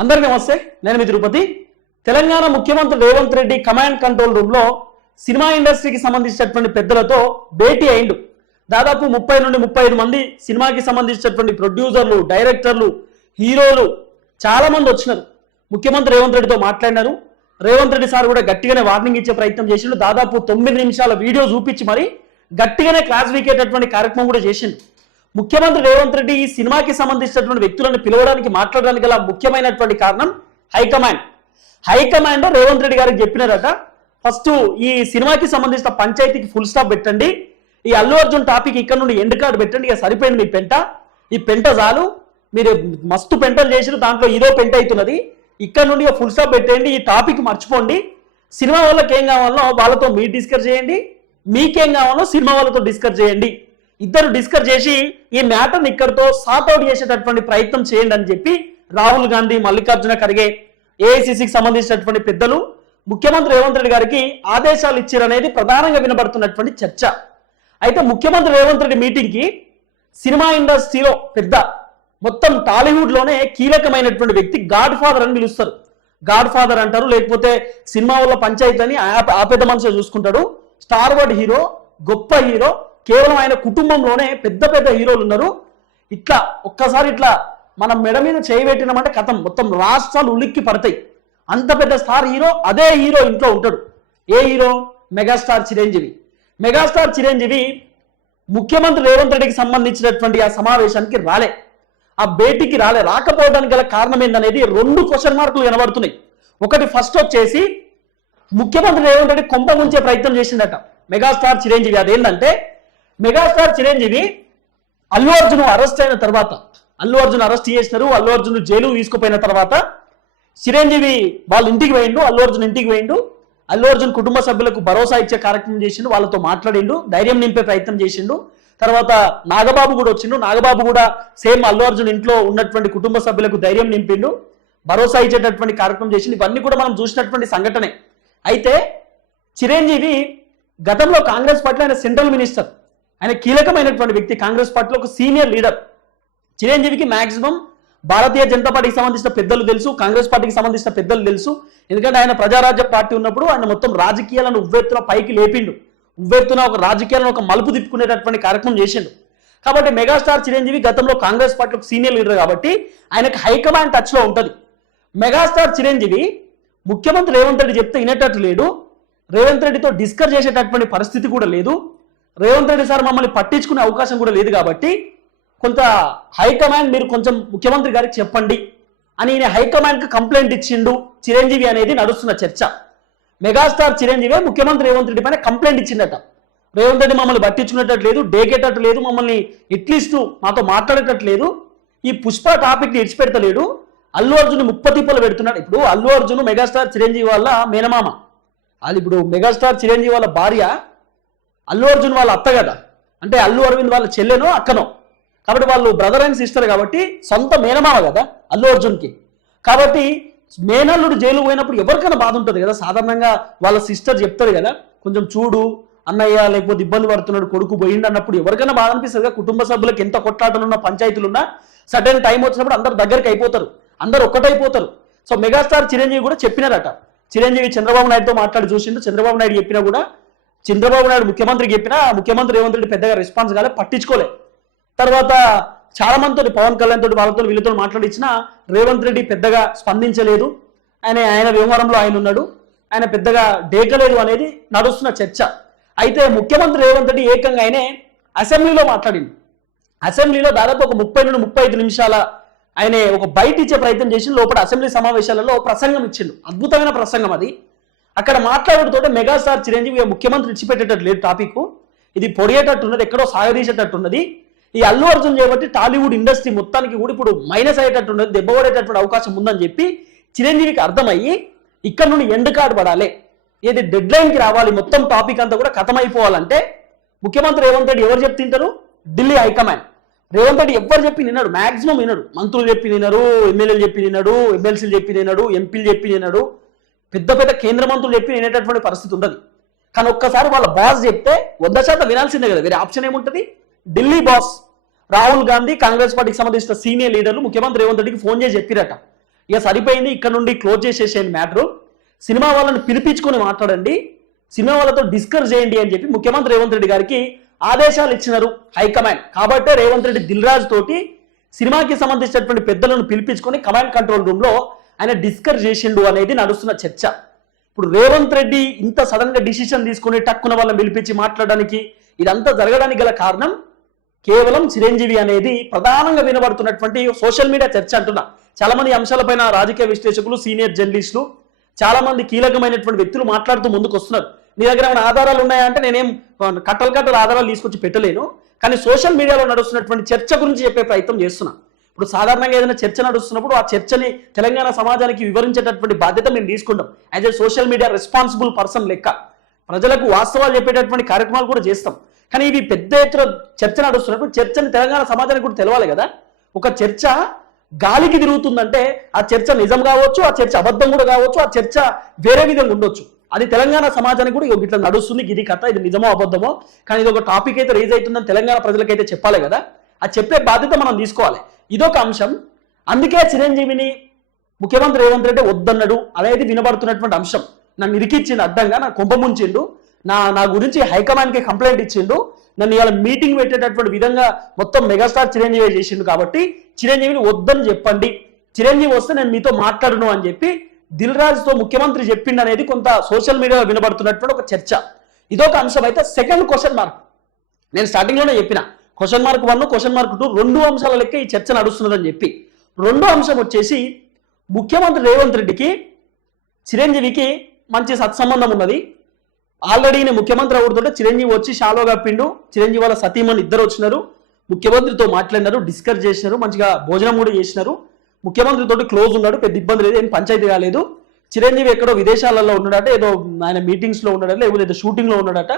అందరికీ నమస్తే నేను మీ తిరుపతి. తెలంగాణ ముఖ్యమంత్రి రేవంత్ రెడ్డి కమాండ్ కంట్రోల్ రూమ్లో సినిమా ఇండస్ట్రీకి సంబంధించినటువంటి పెద్దలతో భేటీ అయిండు. దాదాపు ముప్పై నుండి ముప్పై ఐదు మంది సినిమాకి సంబంధించినటువంటి ప్రొడ్యూసర్లు డైరెక్టర్లు హీరోలు చాలా మంది వచ్చినారు. ముఖ్యమంత్రి రేవంత్ రెడ్డితో మాట్లాడినారు. రేవంత్ రెడ్డి సార్ కూడా గట్టిగానే వార్నింగ్ ఇచ్చే ప్రయత్నం చేసిండు. దాదాపు తొమ్మిది నిమిషాల వీడియో చూపించి మరి గట్టిగానే క్లాస్ వీకేటటువంటి కార్యక్రమం కూడా చేసిండు. ముఖ్యమంత్రి రేవంత్ రెడ్డి ఈ సినిమాకి సంబంధించినటువంటి వ్యక్తులను పిలవడానికి మాట్లాడడానికి గల ముఖ్యమైనటువంటి కారణం హైకమాండ్. హైకమాండ్ రేవంత్ రెడ్డి గారికి చెప్పినారట ఫస్ట్ ఈ సినిమాకి సంబంధించిన పంచాయతీకి ఫుల్ స్టాప్ పెట్టండి. ఈ అల్లు అర్జున్ టాపిక్ ఇక్కడ నుండి ఎండ్ కార్డు పెట్టండి ఇక సరిపోయింది మీ పెంట. ఈ పెంట చాలు. మీరు మస్తు పెంటలు చేసిన దాంట్లో ఇదో పెంట అవుతున్నది. ఇక్కడ నుండి ఇక ఫుల్ స్టాప్ పెట్టండి ఈ టాపిక్ మర్చిపోండి. సినిమా వాళ్ళకి ఏం కావాలో వాళ్ళతో మీరు డిస్కస్ చేయండి. మీకేం కావాలో సినిమా వాళ్ళతో డిస్కస్ చేయండి. ఇద్దరు డిస్కస్ చేసి ఈ మ్యాటర్ని ఇక్కడితో సార్ట్అవుట్ చేసేటటువంటి ప్రయత్నం చేయండి అని చెప్పి రాహుల్ గాంధీ మల్లికార్జున ఖర్గే ఏఐసిసికి సంబంధించినటువంటి పెద్దలు ముఖ్యమంత్రి రేవంత్ రెడ్డి గారికి ఆదేశాలు ఇచ్చారనేది ప్రధానంగా వినబడుతున్నటువంటి చర్చ. అయితే ముఖ్యమంత్రి రేవంత్ రెడ్డి మీటింగ్కి సినిమా ఇండస్ట్రీలో పెద్ద మొత్తం టాలీవుడ్లోనే కీలకమైనటువంటి వ్యక్తి గాడ్ ఫాదర్ అని పిలుస్తారు. గాడ్ ఫాదర్ అంటారు లేకపోతే సినిమా వల్ల పంచాయతీ అని ఆ- ఆ పెద్ద మనిషి చూసుకుంటాడు. స్టార్ వర్డ్ హీరో గొప్ప హీరో కేవలం ఆయన కుటుంబంలోనే పెద్ద పెద్ద హీరోలు ఉన్నారు. ఇట్లా ఒక్కసారి ఇట్లా మనం మెడ మీద చేయబెట్టినామంటే కథం. మొత్తం రాష్ట్రాలు ఉలిక్కి పడతాయి. అంత పెద్ద స్టార్ హీరో అదే హీరో ఇంట్లో ఉంటాడు. ఏ hero? Megastar Chiranjeevi. Megastar Chiranjeevi ముఖ్యమంత్రి రేవంత్ రెడ్డికి సంబంధించినటువంటి ఆ సమావేశానికి రాలే. ఆ భేటీకి రాలే. రాకపోవడానికి గల కారణం ఏందనేది రెండు క్వశ్చన్ మార్కులు కనబడుతున్నాయి. ఒకటి ఫస్ట్ వచ్చేసి ముఖ్యమంత్రి రేవంత్ రెడ్డి కొంప ముంచే ప్రయత్నం చేసిందట మెగాస్టార్ చిరంజీవి. అదేంటంటే మెగాస్టార్ చిరంజీవి అల్లు అర్జున్ అరెస్ట్ అయిన తర్వాత అల్లు అర్జున్ అరెస్ట్ చేసినారు అల్లు అర్జున్ జైలు తీసుకుపోయిన తర్వాత చిరంజీవి వాళ్ళ ఇంటికి పోయిండు అల్లు అర్జున్ ఇంటికి పోయిండు అల్లు అర్జున్ కుటుంబ సభ్యులకు భరోసా ఇచ్చే కార్యక్రమం చేసిండు వాళ్ళతో మాట్లాడిండు ధైర్యం నింపే ప్రయత్నం చేసిండు. తర్వాత నాగబాబు కూడా వచ్చిండు నాగబాబు కూడా సేమ్ అల్లు అర్జున్ ఇంట్లో ఉన్నటువంటి కుటుంబ సభ్యులకు ధైర్యం నింపిండు భరోసా ఇచ్చేటటువంటి కార్యక్రమం చేసిండు. ఇవన్నీ కూడా మనం చూసినటువంటి సంఘటనే. అయితే చిరంజీవి గతంలో కాంగ్రెస్ పార్టీలో ఆయన సెంట్రల్ మినిస్టర్. ఆయన కీలకమైనటువంటి వ్యక్తి. కాంగ్రెస్ పార్టీలో ఒక సీనియర్ లీడర్. చిరంజీవికి మాక్సిమం భారతీయ జనతా పార్టీకి సంబంధించిన పెద్దలు తెలుసు. కాంగ్రెస్ పార్టీకి సంబంధించిన పెద్దలు తెలుసు. ఎందుకంటే ఆయన ప్రజారాజ్య పార్టీ ఉన్నప్పుడు ఆయన మొత్తం రాజకీయాలను ఉవ్వెత్తున పైకి లేపిండు. ఉవ్వెత్తున ఒక రాజకీయాలను ఒక మలుపు తిప్పుకునేటటువంటి కార్యక్రమం చేసిండు. కాబట్టి మెగాస్టార్ చిరంజీవి గతంలో కాంగ్రెస్ పార్టీకి సీనియర్ లీడర్ కాబట్టి ఆయనకు హైకమాండ్ టచ్లో మెగాస్టార్ చిరంజీవి ముఖ్యమంత్రి రేవంత్ రెడ్డి చెప్తే వినేటట్టు లేడు. రేవంత్ రెడ్డితో డిస్కస్ చేసేటటువంటి పరిస్థితి కూడా లేదు. రేవంత్ రెడ్డి సార్ మమ్మల్ని పట్టించుకునే అవకాశం కూడా లేదు కాబట్టి కొంత హైకమాండ్ మీరు కొంచెం ముఖ్యమంత్రి గారికి చెప్పండి అని ఈయన హైకమాండ్కి కంప్లైంట్ ఇచ్చిండు. చిరంజీవి అనేది నడుస్తున్న చర్చ. మెగాస్టార్ చిరంజీవి ముఖ్యమంత్రి రేవంత్ రెడ్డి పైన కంప్లైంట్ ఇచ్చిందట రేవంత్ రెడ్డి మమ్మల్ని పట్టించుకునేటట్టు లేదు డేకేటట్టు లేదు మమ్మల్ని ఎట్లీస్ట్ మాతో మాట్లాడేటట్టు లేదు ఈ పుష్ప టాపిక్ని ఇడిచిపెడతలేడు అల్లు అర్జున్ ముప్పతిప్పలు పెడుతున్నాడు. ఇప్పుడు అల్లు అర్జున్ మెగాస్టార్ చిరంజీవి వాళ్ళ మేనమామ. అది ఇప్పుడు మెగాస్టార్ చిరంజీవి వాళ్ళ భార్య. అల్లు అర్జున్ వాళ్ళ అత్త కదా. అంటే అల్లు అరవింద్ వాళ్ళ చెల్లెనో అక్కనో. కాబట్టి వాళ్ళు బ్రదర్ అండ్ సిస్టర్ కాబట్టి సొంత మేనమామ కదా అల్లు అర్జున్కి. కాబట్టి మేనల్లుడు జైలు పోయినప్పుడు ఎవరికైనా బాధ ఉంటుంది కదా. సాధారణంగా వాళ్ళ సిస్టర్ చెప్తారు కదా. కొంచెం చూడు అన్నయ్య లేకపోతే ఇబ్బంది పడుతున్నాడు కొడుకు పోయిండు అన్నప్పుడు ఎవరికైనా బాధ అనిపిస్తుంది కదా. కుటుంబ సభ్యులకు ఎంత కొట్లాటలున్నా పంచాయతీలున్నా సడన్ టైం వచ్చినప్పుడు అందరు దగ్గరికి అయిపోతారు. అందరు ఒక్కటైపోతారు. సో మెగాస్టార్ చిరంజీవి కూడా చెప్పినారట. చిరంజీవి చంద్రబాబు నాయుడుతో మాట్లాడి చూసిండు. చంద్రబాబు నాయుడు చెప్పినా కూడా చంద్రబాబు నాయుడు ముఖ్యమంత్రికి చెప్పినా ముఖ్యమంత్రి రేవంత్ రెడ్డి పెద్దగా రెస్పాన్స్ కాలే పట్టించుకోలే. తర్వాత చాలా మందితో పవన్ కళ్యాణ్ తోటి వాళ్ళతో వీళ్ళతో మాట్లాడించినా రేవంత్ రెడ్డి పెద్దగా స్పందించలేదు. ఆయన ఆయన వ్యవహారంలో ఆయన ఉన్నాడు. ఆయన పెద్దగా డేకలేదు అనేది నడుస్తున్న చర్చ. అయితే ముఖ్యమంత్రి రేవంత్ రెడ్డి ఏకంగా ఆయనే అసెంబ్లీలో మాట్లాడింది అసెంబ్లీలో దాదాపు ఒక ముప్పై నుండి ముప్పై ఐదు నిమిషాల ఆయన ఒక బయట ఇచ్చే ప్రయత్నం చేసి లోపల అసెంబ్లీ సమావేశాలలో ప్రసంగం ఇచ్చిండు. అద్భుతమైన ప్రసంగం అది. అక్కడ మాట్లాడుతుంటే మెగాస్టార్ చిరంజీవి ముఖ్యమంత్రి ఇచ్చిపెట్టేటట్టు లేదు టాపిక్. ఇది పొడియేటట్టు ఉన్నది ఎక్కడో సాగదీసేటట్టు ఉన్నది ఈ అల్లు అర్జున్ చేయబట్టి టాలీవుడ్ ఇండస్ట్రీ మొత్తానికి కూడా ఇప్పుడు మైనస్ అయ్యేటట్టున్నది దెబ్బపడేటటువంటి అవకాశం ఉందని చెప్పి చిరంజీవికి అర్థమయ్యి ఇక్కడ నుండి ఎండ్ కార్డు పడాలి. ఏది డెడ్ లైన్కి రావాలి మొత్తం టాపిక్ అంతా కూడా ఖతమైపోవాలంటే ముఖ్యమంత్రి రేవంత్ రెడ్డి ఎవరు చెప్తుంటారు ఢిల్లీ హైకమాండ్. రేవంత్ రెడ్డి ఎవరు చెప్పి విన్నాడు మాక్సిమం వినడు. మంత్రులు చెప్పి నిన్నారు ఎమ్మెల్యేలు చెప్పి నిన్నాడు ఎమ్మెల్సీలు చెప్పి నిన్నాడు ఎంపీలు చెప్పి నిన్నాడు పెద్ద పెద్ద కేంద్ర మంత్రులు చెప్పి వినేటటువంటి పరిస్థితి ఉండదు. కానీ ఒక్కసారి వాళ్ళ బాస్ చెప్తే వంద శాతం వినాల్సిందే కదా. వేరే ఆప్షన్ ఏముంటుంది? ఢిల్లీ బాస్ రాహుల్ గాంధీ కాంగ్రెస్ పార్టీకి సంబంధించిన సీనియర్ లీడర్లు ముఖ్యమంత్రి రేవంత్ రెడ్డికి ఫోన్ చేసి చెప్పిరట. ఇక సరిపోయింది ఇక్కడ నుండి క్లోజ్ చేసేసేయండి మ్యాటర్. సినిమా వాళ్ళని పిలిపించుకొని మాట్లాడండి. సినిమా వాళ్ళతో డిస్కస్ చేయండి అని చెప్పి ముఖ్యమంత్రి రేవంత్ రెడ్డి గారికి ఆదేశాలు ఇచ్చినారు హైకమాండ్. కాబట్టే రేవంత్ రెడ్డి దిల్రాజ్ తోటి సినిమాకి సంబంధించినటువంటి పెద్దలను పిలిపించుకొని కమాండ్ కంట్రోల్ రూమ్లో ఆయన డిస్కస్ చేసిండు అనేది నడుస్తున్న చర్చ. ఇప్పుడు రేవంత్ రెడ్డి ఇంత సడన్గా డిసిషన్ తీసుకుని టక్కున వాళ్ళని పిలిపించి మాట్లాడడానికి ఇదంతా జరగడానికి గల కారణం కేవలం చిరంజీవి అనేది ప్రధానంగా వినబడుతున్నటువంటి సోషల్ మీడియా చర్చ అంటున్నా. చాలా మంది అంశాలపైన రాజకీయ విశ్లేషకులు సీనియర్ జర్నలిస్టులు చాలా మంది కీలకమైనటువంటి వ్యక్తులు మాట్లాడుతూ ముందుకు వస్తున్నారు నీ దగ్గర ఏమైనా ఆధారాలు ఉన్నాయంటే నేనేం కట్టలు కట్టలు ఆధారాలు తీసుకొచ్చి పెట్టలేను. కానీ సోషల్ మీడియాలో నడుస్తున్నటువంటి చర్చ గురించి చెప్పే ప్రయత్నం చేస్తున్నా. ఇప్పుడు సాధారణంగా ఏదైనా చర్చ నడుస్తున్నప్పుడు ఆ చర్చని తెలంగాణ సమాజానికి వివరించేటటువంటి బాధ్యత మేము తీసుకుంటాం. As a social media responsible person లెక్క. ప్రజలకు వాస్తవాలు చెప్పేటటువంటి కార్యక్రమాలు కూడా చేస్తాం. కానీ ఇవి పెద్ద ఎత్తున చర్చ నడుస్తున్నప్పుడు చర్చని తెలంగాణ సమాజానికి కూడా తెలవాలి కదా? ఒక చర్చ గాలికి తిరుగుతుందంటే ఆ చర్చ నిజం కావచ్చు ఆ చర్చ అబద్ధం కూడా కావచ్చు ఆ చర్చ వేరే విధంగా ఉండొచ్చు. అది తెలంగాణ సమాజానికి కూడా ఇట్లా నడుస్తుంది ఇది కథ ఇది నిజమో అబద్ధమో. కానీ ఇది ఒక టాపిక్ అయితే రేజ్ అవుతుందని తెలంగాణ ప్రజలకైతే చెప్పాలి కదా? ఆ చెప్పే బాధ్యత మనం తీసుకోవాలి. ఇదొక అంశం. అందుకే చిరంజీవిని ముఖ్యమంత్రి రేవంత్ రెడ్డి వద్దన్నాడు. అనేది వినబడుతున్నటువంటి అంశం. నన్ను ఇరికిచ్చిండు అడ్డంగా నా కుంభ ముంచిండు. నా నా గురించి హైకమాండ్కి కంప్లైంట్ ఇచ్చిండు. నన్ను ఇవాళ మీటింగ్ పెట్టేటటువంటి విధంగా మొత్తం మెగాస్టార్ చిరంజీవి చేసిండు కాబట్టి చిరంజీవిని వద్దని చెప్పండి. చిరంజీవి వస్తే నేను మీతో మాట్లాడను అని చెప్పి దిల్ రాజుతో ముఖ్యమంత్రి చెప్పిండు అనేది కొంత సోషల్ మీడియాలో వినబడుతున్నటువంటి ఒక చర్చ. ఇదొక అంశం. అయితే సెకండ్ క్వశ్చన్ మార్క్. నేను స్టార్టింగ్లోనే చెప్పిన. Question mark one question mark two రెండు అంశాల లెక్క ఈ చర్చ నడుస్తున్నదని చెప్పి. రెండో అంశం వచ్చేసి ముఖ్యమంత్రి రేవంత్ రెడ్డికి చిరంజీవికి మంచి సత్సంబంధం ఉన్నది. ఆల్రెడీ ముఖ్యమంత్రి అవుతుంటే చిరంజీవి వచ్చి షాలో కప్పిండు చిరంజీవి వాళ్ళ సతీమణి ఇద్దరు వచ్చినారు. ముఖ్యమంత్రితో మాట్లాడినారు డిస్కస్ చేసినారు మంచిగా భోజనం కూడా చేసినారు. ముఖ్యమంత్రితో క్లోజ్ ఉన్నాడు పెద్ద ఇబ్బంది లేదు ఏం పంచాయతీ కాలేదు. చిరంజీవి ఎక్కడో విదేశాలలో ఉన్నాడట ఏదో ఆయన మీటింగ్స్లో ఉన్నాడట లేకపోతే ఏదో ఉన్నాడట.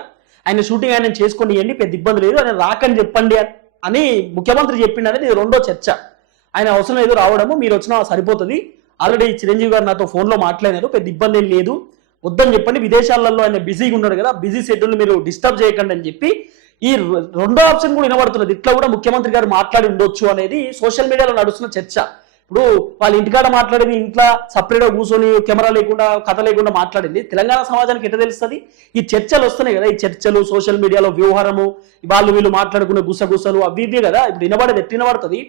ఆయన షూటింగ్ ఆయన చేసుకొని పెద్ద ఇబ్బంది లేదు ఆయన రాకని చెప్పండి అని ముఖ్యమంత్రి చెప్పిండు అనేది రెండో చర్చ. ఆయన అవసరం లేదు రావడము మీరు వచ్చినా సరిపోతుంది. ఆల్రెడీ చిరంజీవి గారు నాతో ఫోన్లో మాట్లాడినారు పెద్ద ఇబ్బంది ఏం లేదు. వద్దని చెప్పండి విదేశాలలో ఆయన బిజీగా ఉన్నాడు కదా బిజీ షెడ్యూల్ మీరు డిస్టర్బ్ చేయకండి అని చెప్పి ఈ రెండో ఆప్షన్ కూడా వినబడుతున్నది. ఇట్లా కూడా ముఖ్యమంత్రి గారు మాట్లాడి ఉండొచ్చు అనేది సోషల్ మీడియాలో నడుస్తున్న చర్చ. ఇప్పుడు వాళ్ళ ఇంటికాడ మాట్లాడేది ఇంట్లో సపరేట్గా కూర్చొని కెమెరా లేకుండా కథ లేకుండా మాట్లాడింది. తెలంగాణ సమాజానికి ఎట్లా తెలుస్తుంది? ఈ చర్చలు వస్తున్నాయి కదా ఈ చర్చలు సోషల్ మీడియాలో వ్యవహారము వాళ్ళు వీళ్ళు మాట్లాడుకునే గుసగుసలు అవి ఇవి కదా. ఇప్పుడు వినబడేది ఎట్లా వినబడుతుంది?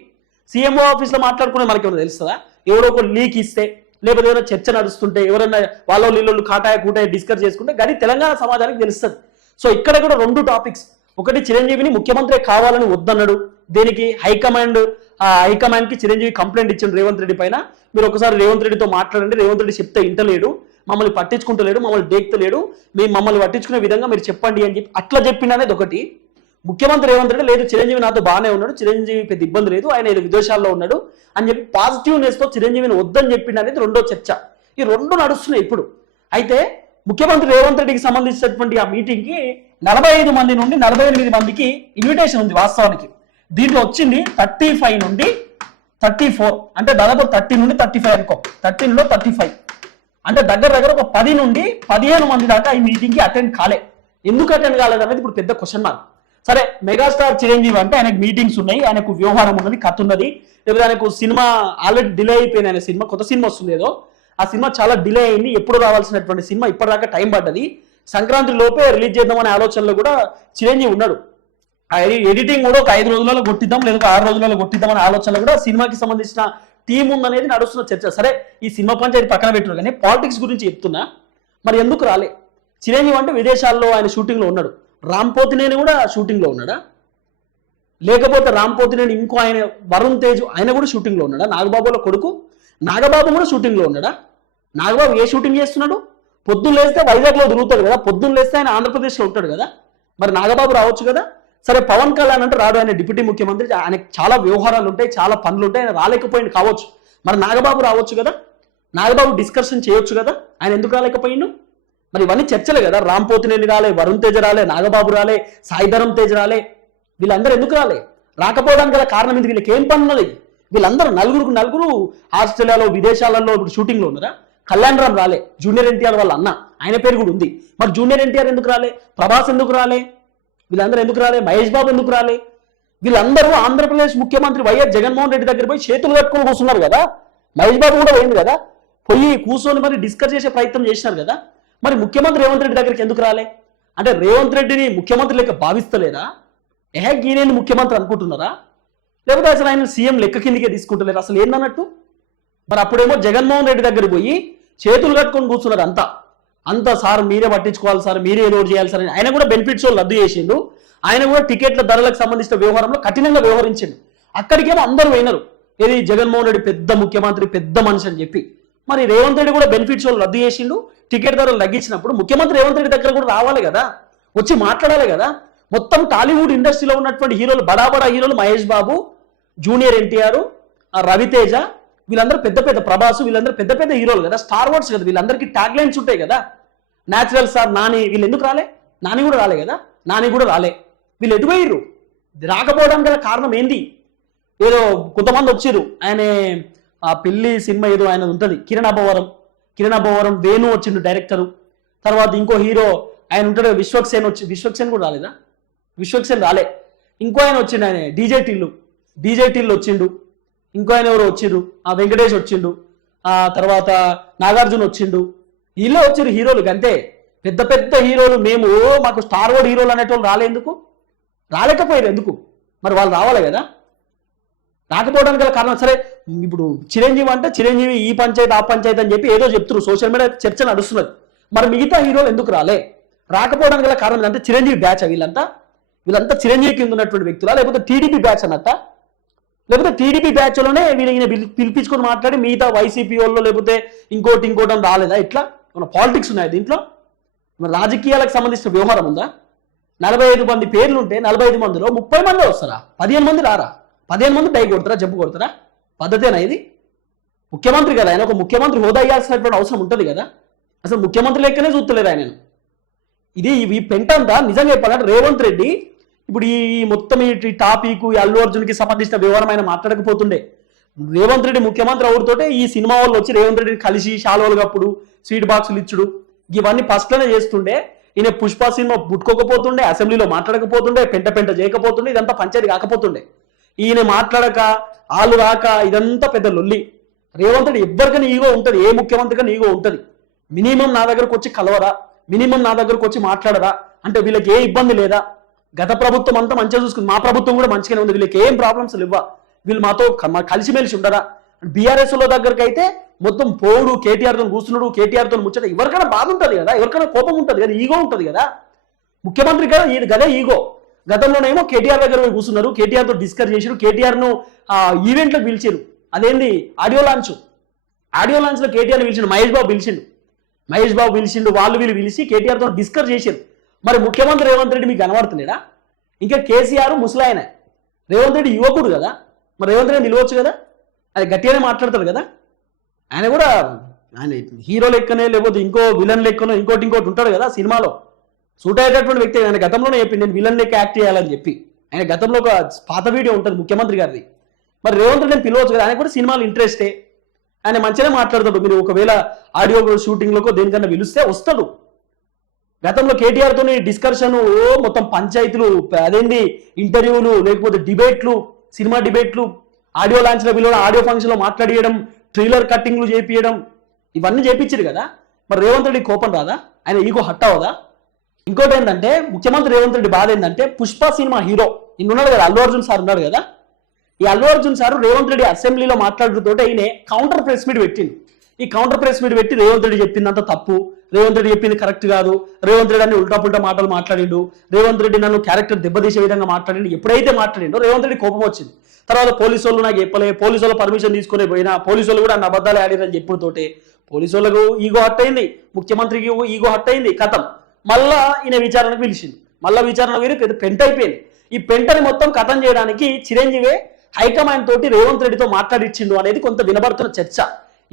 సీఎంఓ ఆఫీస్లో మాట్లాడుకునే మనకి ఏమైనా తెలుస్తుందా? ఎవరో ఒక లీక్ ఇస్తే లేకపోతే ఏదైనా చర్చ నడుస్తుంటే ఎవరైనా వాళ్ళ వీళ్ళు కాటాయ కూటాయ డిస్కస్ చేసుకుంటే కానీ తెలంగాణ సమాజానికి తెలుస్తుంది. సో ఇక్కడ కూడా రెండు టాపిక్స్ ఒకటి చిరంజీవిని ముఖ్యమంత్రి కావాలని వద్దన్నాడు. దీనికి? హైకమాండ్ హైకమాండ్కి చిరంజీవి కంప్లైంట్ ఇచ్చిండు రేవంత్ రెడ్డి పైన. మీరు ఒకసారి రేవంత్ రెడ్డితో మాట్లాడండి. రేవంత్ రెడ్డి చెప్తే ఇంటలేడు మమ్మల్ని పట్టించుకుంటలేడు మమ్మల్ని డేక్తలేడు మేము మమ్మల్ని పట్టించుకునే విధంగా మీరు చెప్పండి అని చెప్పి అట్లా చెప్పిండు అనేది ఒకటి. ముఖ్యమంత్రి రేవంత్ రెడ్డి లేదు చిరంజీవి నాతో బాగానే ఉన్నాడు. చిరంజీవి పెద్ద ఇబ్బంది లేదు. ఆయన ఏదో విదేశాల్లో ఉన్నాడు అని చెప్పి పాజిటివ్నెస్తో చిరంజీవిని వద్దని చెప్పిండు అనేది రెండో చర్చ. ఈ రెండు నడుస్తున్నాయి ఇప్పుడు. అయితే ముఖ్యమంత్రి రేవంత్ రెడ్డికి సంబంధించినటువంటి ఆ మీటింగ్కి నలభై ఐదు మంది నుండి నలభై ఎనిమిది మందికి ఇన్విటేషన్ ఉంది వాస్తవానికి. దీంట్లో వచ్చింది థర్టీ ఫైవ్ నుండి థర్టీ ఫోర్ అంటే దాదాపు థర్టీ నుండి థర్టీ ఫైవ్ అనుకో. థర్టీన్లో థర్టీ ఫైవ్ అంటే దగ్గర దగ్గర ఒక పది నుండి పదిహేను మంది దాకా ఈ మీటింగ్కి అటెండ్ కాలే. ఎందుకు అటెండ్ కాలేదు అనేది ఇప్పుడు పెద్ద క్వశ్చన్ మార్క్ సరే మెగాస్టార్ చిరంజీవి అంటే ఆయనకు మీటింగ్స్ ఉన్నాయి ఆయనకు వ్యవహారం ఉన్నది కథ ఉన్నది. లేకపోతే ఆయనకు సినిమా ఆల్రెడీ డిలే అయిపోయింది ఆయన సినిమా కొత్త సినిమా వస్తుంది ఏదో. ఆ సినిమా చాలా డిలే అయింది ఎప్పుడు రావాల్సినటువంటి సినిమా ఇప్పటిదాకా టైం పడ్డది. సంక్రాంతి లోపే రిలీజ్ చేద్దామనే ఆలోచనలో కూడా చిరంజీవి ఉన్నాడు. ఎడిటింగ్ కూడా ఒక ఐదు రోజులలో కొట్టిద్దాం లేదా ఆరు రోజులలో కొట్టిద్దాం అనే ఆలోచనలో కూడా సినిమాకి సంబంధించిన టీం ఉందనేది నడుస్తున్న చర్చ. సరే ఈ సినిమా పంచాయతీ పక్కన పెట్టారు కానీ పాలిటిక్స్ గురించి చెప్తున్నా. మరి ఎందుకు రాలే? చిరంజీవి అంటే విదేశాల్లో ఆయన షూటింగ్లో ఉన్నాడు. రాంపోతినేని కూడా షూటింగ్లో ఉన్నాడా? లేకపోతే రాంపోతినేని ఇంకో ఆయన వరుణ్ తేజ్ ఆయన కూడా షూటింగ్లో ఉన్నాడా? నాగబాబుల కొడుకు? నాగబాబు కూడా షూటింగ్లో ఉన్నాడా? నాగబాబు ఏ షూటింగ్ చేస్తున్నాడు? పొద్దున్న లేస్తే వైజాగ్లో తిరుగుతాడు కదా. పొద్దున్న లేస్తే ఆయన ఆంధ్రప్రదేశ్లో ఉంటాడు కదా. మరి నాగబాబు రావచ్చు కదా? సరే పవన్ కళ్యాణ్ అంటే రాడు ఆయన డిప్యూటీ ముఖ్యమంత్రి. ఆయనకు చాలా వ్యవహారాలు ఉంటాయి చాలా పనులు ఉంటాయి. ఆయన రాలేకపోయింది కావచ్చు. మరి నాగబాబు రావచ్చు కదా? నాగబాబు డిస్కషన్ చేయొచ్చు కదా? ఆయన ఎందుకు రాలేకపోయిండు? మరి ఇవన్నీ చర్చలే కదా? రామ్ పోతినేని రాలే వరుణ్ తేజ్ రాలే నాగబాబు రాలే సాయిధరం తేజ్ రాలే. వీళ్ళందరూ ఎందుకు రాలే? రాకపోవడానికి గల కారణం ఇది వీళ్ళకి ఏం పని ఉన్నది వీళ్ళందరూ నలుగురు నలుగురు ఆస్ట్రేలియాలో విదేశాలలో ఇప్పుడు షూటింగ్లో ఉన్నారా? కళ్యాణ్ రామ్ రాలే జూనియర్ ఎన్టీఆర్ వాళ్ళ అన్న. ఆయన పేరు కూడా ఉంది. మరి జూనియర్ ఎన్టీఆర్ ఎందుకు రాలే? ప్రభాస్ ఎందుకు రాలే? వీళ్ళందరూ ఎందుకు రాలే? మహేష్ బాబు ఎందుకు రాలే? వీళ్ళందరూ ఆంధ్రప్రదేశ్ ముఖ్యమంత్రి వైఎస్ జగన్మోహన్ రెడ్డి దగ్గర పోయి చేతులు కట్టుకొని కూర్చున్నారు కదా? మహేష్ బాబు కూడా పోయింది కదా? పోయి కూర్చొని మరి డిస్కస్ చేసే ప్రయత్నం చేసినారు కదా? మరి ముఖ్యమంత్రి రేవంత్ రెడ్డి దగ్గరికి ఎందుకు రాలే? అంటే రేవంత్ రెడ్డిని ముఖ్యమంత్రి లెక్క భావిస్తలేరా ఏ గీనేని ముఖ్యమంత్రి అనుకుంటున్నారా? లేకపోతే అసలు ఆయన సీఎం లెక్క కిందకే తీసుకుంటలేరు అసలు ఏందన్నట్టు? మరి అప్పుడేమో జగన్మోహన్ రెడ్డి దగ్గర పోయి చేతులు కట్టుకొని కూర్చున్నారు అంతా అంత సార్ మీరే పట్టించుకోవాలి సార్ మీరే ఏదో చేయాలి సార్ అని ఆయన కూడా బెనిఫిట్స్ రద్దు చేసిండు. ఆయన కూడా టికెట్ల ధరలకు సంబంధించిన వ్యవహారంలో కఠినంగా వ్యవహరించిండు. అక్కడికేమో అందరూ పోయినారు. ఏది జగన్మోహన్ రెడ్డి పెద్ద ముఖ్యమంత్రి పెద్ద మనిషి అని చెప్పి. మరి రేవంత్ రెడ్డి కూడా బెనిఫిట్స్ రద్దు చేసిండు. టికెట్ ధరలు తగ్గించినప్పుడు ముఖ్యమంత్రి రేవంత్ రెడ్డి దగ్గర కూడా రావాలి కదా. వచ్చి మాట్లాడాలి కదా. మొత్తం టాలీవుడ్ ఇండస్ట్రీలో ఉన్నటువంటి హీరోలు బడా బడా హీరోలు మహేష్ బాబు జూనియర్ ఎన్టీఆర్ రవితేజ వీళ్ళందరూ పెద్ద పెద్ద ప్రభాస్ వీళ్ళందరూ పెద్ద పెద్ద హీరోలు కదా స్టార్ వర్డ్స్ కదా వీళ్ళందరికీ ట్యాగ్ లైన్స్ ఉంటాయి కదా. న్యాచురల్ సార్ నాని వీళ్ళు ఎందుకు రాలే? నాని కూడా రాలే కదా? నాని కూడా రాలే. వీళ్ళు ఎటుపోయిర్రు రాకపోవడం గల కారణం ఏంది? ఏదో కొంతమంది వచ్చిర్రు. ఆయన ఆ పెళ్ళి సినిమా ఏదో ఆయన ఉంటుంది కిరణ్ అభవరం కిరణ్ అభవరం వేణు వచ్చిండు డైరెక్టరు తర్వాత ఇంకో హీరో ఆయన ఉంటాడు కదా, విశ్వక్సేన్ వచ్చి విశ్వక్సేన్ కూడా రాలేదా? విశ్వక్సేన్ రాలే. ఇంకో ఆయన వచ్చిండు ఆయన డీజే టిల్లు. డీజే టిల్లు వచ్చిండు. ఇంకో ఆయన ఎవరు వచ్చిండు? ఆ వెంకటేష్ వచ్చిండు. ఆ తర్వాత నాగార్జున వచ్చిండు. వీళ్ళే వచ్చారు హీరోలు అంతే పెద్ద పెద్ద హీరోలు మేము మాకు స్టార్ వర్డ్ హీరోలు అనేటోళ్ళు రాలేందుకు రాలేకపోయారు ఎందుకు? మరి వాళ్ళు రావాలి కదా? రాకపోవడానికి గల కారణం సరే ఇప్పుడు చిరంజీవి అంటే చిరంజీవి ఈ పంచాయతీ ఆ పంచాయతీ అని చెప్పి ఏదో చెప్తున్నారు. సోషల్ మీడియా చర్చ నడుస్తున్నది. మరి మిగతా హీరోలు ఎందుకు రాలే? రాకపోవడానికి గల కారణం అంటే చిరంజీవి బ్యాచ్ వీళ్ళంతా? వీళ్ళంతా చిరంజీవి కింద ఉన్నటువంటి వ్యక్తులా? లేకపోతే టీడీపీ బ్యాచ్ అన్నట్ట? లేకపోతే టీడీపీ బ్యాచ్లోనే వీళ్ళు ఈయన పిలిపించుకొని మాట్లాడి మిగతా వైసీపీ వాళ్ళు లేకపోతే ఇంకోటి ఇంకోటి అని రాలేదా? ఇట్లా మన పాలిటిక్స్ ఉన్నాయి దీంట్లో? మన రాజకీయాలకు సంబంధించిన వ్యవహారం ఉందా? నలభై ఐదు మంది పేర్లు ఉంటే నలభై ఐదు మందిలో ముప్పై మంది వస్తారా? పదిహేను మంది రారా? పదిహేను మంది డై కొడతారా? జబ్బు కొడతారా? పద్ధతేనా ఇది? ముఖ్యమంత్రి కదా ఆయన ఒక ముఖ్యమంత్రి హోదా ఇవ్వాల్సినటువంటి అవసరం ఉంటుంది కదా? అసలు ముఖ్యమంత్రి లెక్కనే చూస్తలేదు ఆయన ఇది ఈ పెంట అంతా నిజంగా చెప్పాలంటే రేవంత్ రెడ్డి ఇప్పుడు ఈ మొత్తం ఈ టాపిక్ ఈ అల్లు అర్జున్కి సంబంధించిన వివరం ఆయన మాట్లాడకపోతుండే. రేవంత్ రెడ్డి ముఖ్యమంత్రి అవుడుతోటే ఈ సినిమా వాళ్ళు వచ్చి రేవంత్ రెడ్డిని కలిసి షాలువలు కప్పుడు స్వీట్ బాక్సులు ఇచ్చుడు. ఇవన్నీ ఫస్ట్లోనే చేస్తుండే. ఈయన పుష్ప సినిమా పుట్టుకోకపోతుండే అసెంబ్లీలో మాట్లాడకపోతుండే పెంట పెంట చేయకపోతుండే ఇదంతా పంచాయతీ కాకపోతుండే. ఈయన మాట్లాడక ఆలు రాక ఇదంతా పెద్ద లొల్లి. రేవంత్ రెడ్డి ఎవ్వరికైనా ఈగో ఉంటుంది ఏ ముఖ్యమంత్రికైనా ఈగో ఉంటుంది. మినిమం నా దగ్గరకు వచ్చి కలవరా? మినిమం నా దగ్గరకు వచ్చి మాట్లాడరా? అంటే వీళ్ళకి ఏ ఇబ్బంది లేదా? గత ప్రభుత్వం అంతా మంచిగా చూసుకుంది. మా ప్రభుత్వం కూడా మంచిగానే ఉంది. వీళ్ళకి ఏం ప్రాబ్లమ్స్ లేవా వీళ్ళు మాతో కలిసిమెలిసి ఉండరా? బీఆర్ఎస్లో దగ్గరికి అయితే మొత్తం పోడు కేటీఆర్తో కూర్చున్నాడు. కేటీఆర్తో ముచ్చట. ఎవరికైనా బాధ ఉంటుంది కదా. ఎవరికైనా కోపం ఉంటుంది కదా. ఈగో ఉంటుంది కదా. ముఖ్యమంత్రి కదా. ఇది గదే ఈగో గతంలోనేమో కేటీఆర్ దగ్గర కూర్చున్నారు. కేటీఆర్తో డిస్కస్ చేశారు కేటీఆర్ను ఆ ఈవెంట్లకు పిలిచారు. అదేంది? ఆడియో లాంచ్ ఆడియో లాంచ్లో కేటీఆర్ పిలిచిండు. మహేష్ బాబు పిలిచిండు. మహేష్ బాబు పిలిచిండు. వాళ్ళు వీళ్ళు పిలిచి కేటీఆర్తో డిస్కస్ చేశారు మరి ముఖ్యమంత్రి రేవంత్ రెడ్డి మీకు కనబడుతున్నాడా? ఇంకా కేసీఆర్ ముసలాయన. రేవంత్ రెడ్డి యువకుడు కదా. మరి రేవంత్ రెడ్డి నిలవచ్చు కదా? అది గట్టిగానే మాట్లాడతాడు కదా? ఆయన కూడా ఆయన హీరో లెక్కనే లేకపోతే ఇంకో విలన్ లెక్కనో ఇంకోటి ఇంకోటి ఉంటాడు కదా సినిమాలో. సూట్ అయ్యేటటువంటి వ్యక్తి ఆయన గతంలోనే చెప్పింది నేను విలన్ లెక్క యాక్ట్ చేయాలని చెప్పి. ఆయన గతంలో ఒక పాత వీడియో ఉంటుంది ముఖ్యమంత్రి గారిది. మరి రేవంత్ రెడ్డిని పిలవచ్చు కదా? ఆయన కూడా సినిమాలు ఇంట్రెస్టే ఆయన మంచిగానే మాట్లాడతాడు. మీరు ఒకవేళ ఆడియో షూటింగ్లోకో దేనికన్నా పిలిస్తే వస్తాడు. గతంలో కేటీఆర్తో డిస్కషన్ ఓ మొత్తం పంచాయతీలు అదేంటి ఇంటర్వ్యూలు లేకపోతే డిబేట్లు సినిమా డిబేట్లు ఆడియో లాంచ్ల విలువ ఆడియో ఫంక్షన్లో మాట్లాడియడం ట్రైలర్ కట్టింగ్లు చేపియడం ఇవన్నీ చేపించారు కదా? మరి రేవంత్ రెడ్డి కోపం రాదా? ఆయన ఈగో హట్ అవదా ఇంకోటి ఏంటంటే ముఖ్యమంత్రి రేవంత్ రెడ్డి బాధ ఏంటంటే పుష్ప సినిమా హీరో ఇన్ని ఉన్నాడు కదా అల్లు అర్జున్ సార్ ఉన్నాడు కదా? ఈ అల్లు అర్జున్ సార్ రేవంత్ రెడ్డి అసెంబ్లీలో మాట్లాడుతూ ఈయన కౌంటర్ ప్రెస్ మీట్ పెట్టింది ఈ కౌంటర్ ప్రెస్ మీట్ పెట్టి రేవంత్ రెడ్డి చెప్పిందంత తప్పు. రేవంత్ రెడ్డి చెప్పింది కరెక్ట్ కాదు. రేవంత్ రెడ్డి అన్ని ఉల్టా పుల్టా మాటలు మాట్లాడిండు. రేవంత్ రెడ్డి నన్ను క్యారెక్టర్ దెబ్బతీసే విధంగా మాట్లాడిండు. ఎప్పుడైతే మాట్లాడిండో రేవంత్ రెడ్డి కోపం వచ్చింది. తర్వాత పోలీసు వాళ్ళు నాకు చెప్పలే పోలీసు వాళ్ళు పర్మిషన్ తీసుకునే పోయినా పోలీసు వాళ్ళు కూడా అన్న అబద్ధాలు ఆడిరని చెప్పుడుతోటే పోలీసు వాళ్ళకు ఈగో హట్ అయింది. ముఖ్యమంత్రికి ఈగో హట్ అయింది. కథం. మళ్ళా ఈయన విచారణకు పిలిచింది మళ్ళా విచారణ వేరు పెద్ద పెంట అయిపోయింది. ఈ పెంటని మొత్తం కథం చేయడానికి చిరంజీవి హైకమాండ్ తోటి రేవంత్ రెడ్డితో మాట్లాడిచ్చిండు అనేది కొంత వినబడుతున్న చర్చ.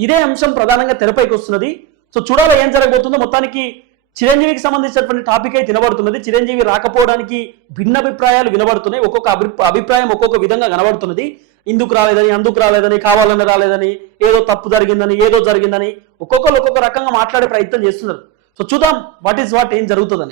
ఇదే అంశం ప్రధానంగా తెరపైకి వస్తున్నది. సో చూడాలి ఏం జరగబోతుందో. మొత్తానికి చిరంజీవికి సంబంధించినటువంటి టాపిక్ అయితే వినబడుతున్నది చిరంజీవి రాకపోవడానికి భిన్న అభిప్రాయాలు వినబడుతున్నాయి. ఒక్కొక్క అభి అభిప్రాయం ఒక్కొక్క విధంగా కనబడుతున్నది. ఇందుకు రాలేదని అందుకు రాలేదని కావాలని రాలేదని ఏదో తప్పు జరిగిందని ఏదో జరిగిందని ఒక్కొక్కరు ఒక్కొక్క రకంగా మాట్లాడే ప్రయత్నం చేస్తున్నారు. సో చూద్దాం వాట్ ఈస్ వాట్ ఏం జరుగుతుందని.